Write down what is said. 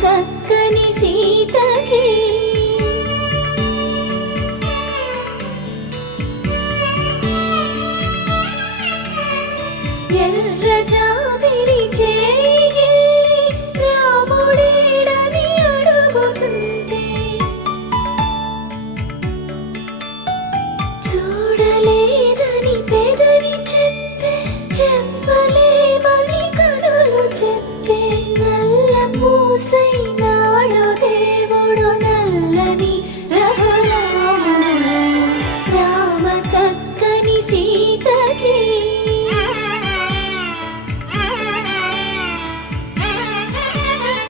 చక్కని సీతకి ఎర్ర జాబిలి చేయి రాముడేడని అడుగుతుంటే చూడలేదని పెదవి చెప్పే చెప్పలేమని కనులు చెప్పే నల్ల పూసై